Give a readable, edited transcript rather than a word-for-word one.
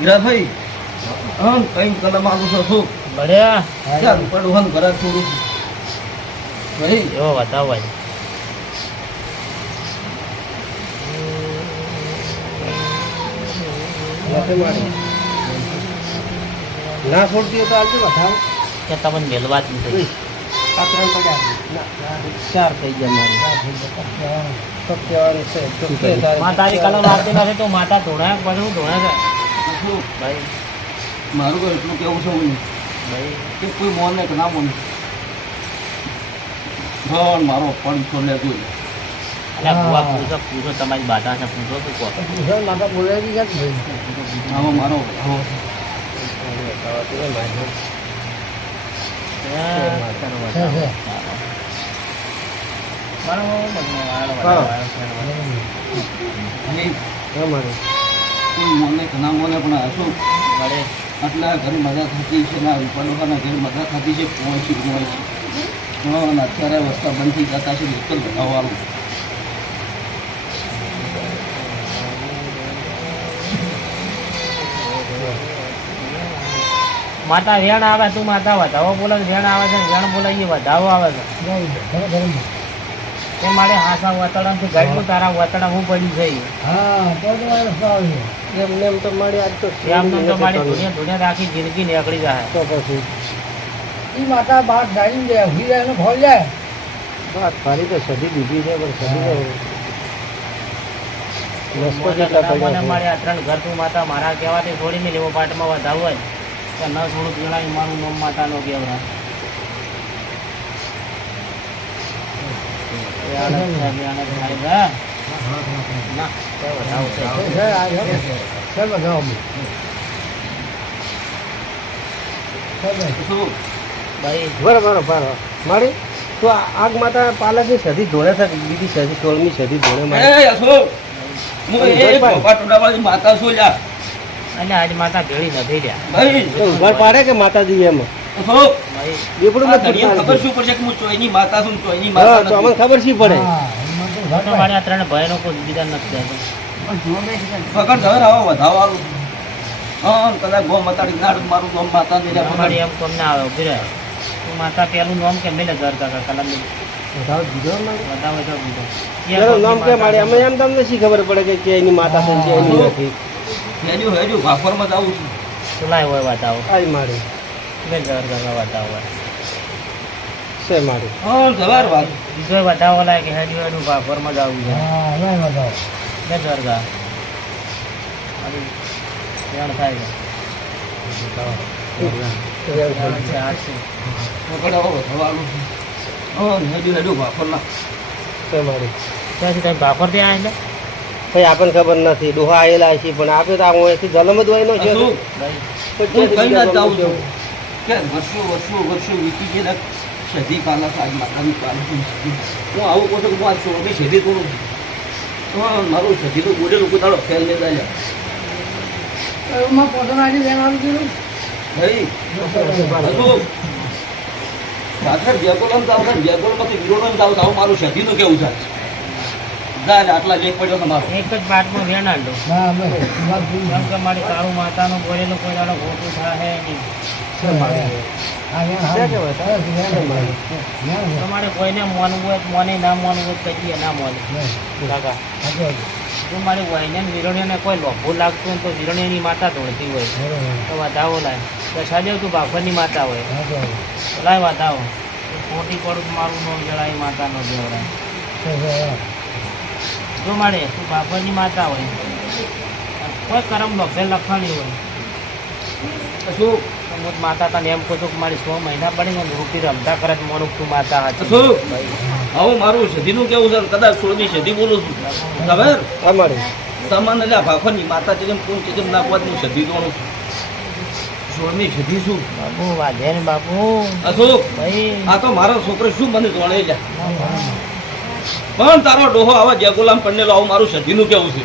હીરાભાઈ હા કઈ કલમ આવું છો શું બળ્યા ચાલ પડું હન ઘરે થોડું ભાઈ એવો બતાવો ભાઈ ના છોડતી તો આજે બતાવ કે તમને મેલવા જ નથી આ 3 પડ્યા ચાર થઈ ગયા મારી સત્યવાન છે માતાની કલમ આવતી નથી તો માતા ધોણા પછી હું ધોણા છે શું ભાઈ મારું તો એટલું કેવું છે હું ભાઈ કે કોઈ મોને કે ના મોને ધન મારો પણ છોડે જોઈ અલ્યા બુઆ પૂછો તમારી બાટા છે પૂછો તો કહો માતા બોલાવી ગયા ભાઈ આવો મારો આવો કોઈ મોને કે ના મોને પણ શું આટલા ઘરે મજા થતી છે ના વિપલોના ઘરે મજા થતી છે પહોંચી અને અત્યારે વસ્તા બંધ થઈ જતા છે એક જ બતાવવાનું માતા વેણ આવે તું માતા વધાવો બોલે વેણ આવે છે વેણ બોલાવીએ વધાવો આવે છે તે મારે હાસા વાતડાથી ગાડલું તારા વાતડા હું પડી જઈ એમને એમ તો મારી આજ તો એમને તો મારી ધૂણિયા રાખી જિંદગી નીકળી જાય તો પછી ઈ માતા બાર ડાળી દે હુઈ જાય ને ભોલ જાય વાત ફરી તો સદી દીધી છે પણ સદી મને મારે આ 3 ઘર તું માતા મારા કહેવાથી છોડીને લેવો પાટમાં વધાવું હોય તો ન થોડુંક જણાય મારું નામ માતાનો કહેવરા બરાબર મારી તો આગ માતા પાલકની સદી ધોળે છે બીજી સદી 16મી સદી ધોળે માતા શું લ્યા અને આજ માતા ભેળી નથી રહ્યા ભાઈ ઉભા પાડે કે માતાજી એમ ભાઈ દીપડું ખબર શું પડશે કે હું ચોઈની માતા છું ચોઈની હા માતા તો અમને ખબર શી પડે તો મારે આ 3 ભાઈનો કોઈ બીજા નથી દેતો પકડ ધર આવો વધાવવાનું હા કદાચ ગો મતાડી નાડ મારું ગો માતા દે અમારી એમ કોમ ના આવે ઉભી રહે તું માતા પેલું નામ કે મેલે ઘર કાકા કલમ બતાવ દીધો બતાવે તો બીજો નામ કે મારે અમે એમ તમને શી ખબર પડે કે એની માતા છે કે એની નથી હેડ્યું ભાફરમાં જ આવું છું સુલાય હોય બતાવો આઈ મારી બે ઘર કાકા બતાવો છે મારી હા જવાર વાત બીજો બતાવો લાય કે હેડ્યું એનું ભાફરમાં જ આવું છે બે ઘર કા અને જાણ થાય છે પકડ આવો વધાવવાનું હા હેડ્યું ભાફરના છે મારી ત્યાંથી તમે ભાફર ત્યાં એટલે ભાઈ આપણને ખબર નથી ડોહા આવેલા છે પણ આપણે તો અહીંથી જલમ જ હોય નો છે હું કઈ ના જાઉં છું કે વર્ષો વીતી ગયેલા સદી પાલા આજ માતાની પાલી હું આવું કહું છું કે હું આ સોળની સદી તોડું છું મારું સદીનું બોલેલું કોઈ તારો ફેલ નહીં થાય ભાઈ પાછળ જયગોલમ જાવ જયગોલમાંથી વિરોડમ જાવ આવું મારું સદીનું કેવું છે આટલા લેખ પડ્યો તમારો એક જ પાટમાં વેણાડો કેમ કે મારી તારું માતાનું બોલેલું કોઈ દાડો ખોટું થાય નહીં તમારે કોઈને માનવું હોય મોને ના માનવું હોય કહીએ ના માને કાકા જો મારી વહીને વિરણીને કોઈ લોભું લાગતું હોય તો વિરણીની માતા ધોળતી હોય તો વધાવો લાય તો સાજે તું બાપરની માતા હોય લાય વધાવો ખોટી પડું મારું નો જળાય માતાનો દેવરાય જો મારે તું બાપરની માતા હોય કોઈ કરમ લોભે લખવાની હોય શું હું માતા તને એમ કહું છું કે મારી 6 મહિના પડી ને રૂપી રમતા કરે મોનું તું માતા હતી શું આવું મારું સદીનું કેવું છે કદાચ 16ની સદી બોલું છું ખબર અમારી સામાન એટલે ભાફરની માતા છે કોણ છે નાખવાની સદી દોણું છું 16ની સદી શું બાપુ વાજે ને બાપુ અશોક ભાઈ આ તો મારો છોકરો શું મને જોણે લે પણ તારો ડોહો આવા જય ગુલામ પડનેલો આવું મારું સદીનું કેવું છે